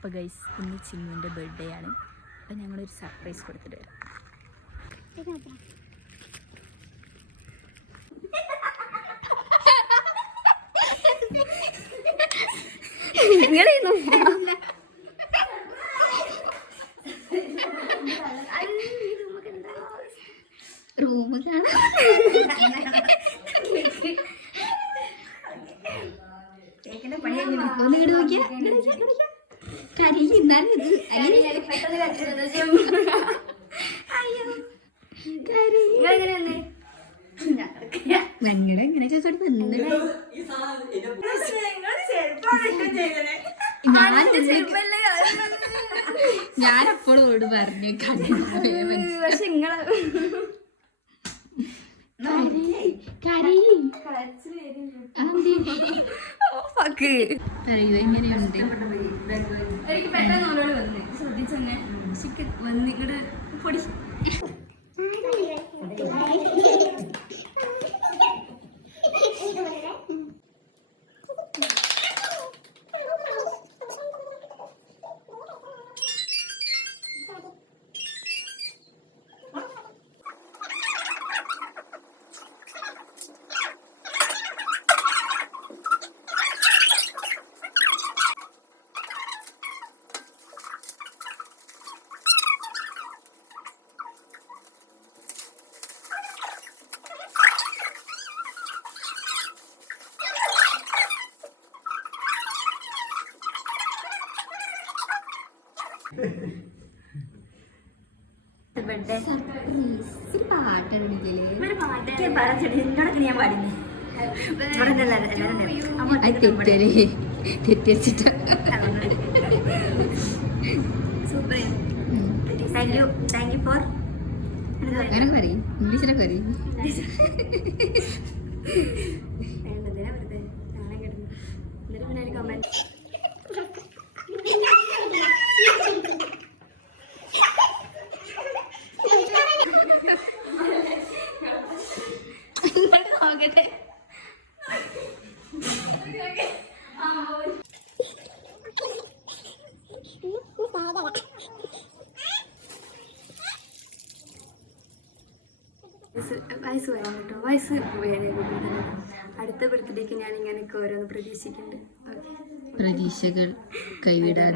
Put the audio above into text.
അപ്പോൾ ഗൈസ് ഇന്ന് ചിന്നുവിൻ്റെ ബർത്ത്ഡേ ആണ്. അപ്പോൾ ഞങ്ങളൊരു സർപ്രൈസ് കൊടുത്തിട്ട് വരാം. റൂം ഞങ്ങളുടെ ഇങ്ങനെ ചോദിച്ചോട്ട് ഞാനെപ്പോഴും ഓട് പറഞ്ഞു പക്ഷെ നിങ്ങളെ എങ്ങനെയുണ്ട് പെട്ടെന്ന് ഓരോട് വന്ന് ശ്രദ്ധിച്ചെന്നെ വന്നിങ്ങട് പൊടി ഇംഗ്ലീഷിലൊക്കെ വയസ്സ് വരാൻ കേട്ടോ, വയസ്സ് വേറെ അടുത്ത ബർത്ത്ഡേക്ക് ഞാൻ ഇങ്ങനെയൊക്കെ ഓരോന്ന് പ്രതീക്ഷിക്കുന്നുണ്ട്. പ്രതീക്ഷകൾ കൈവിടാതെ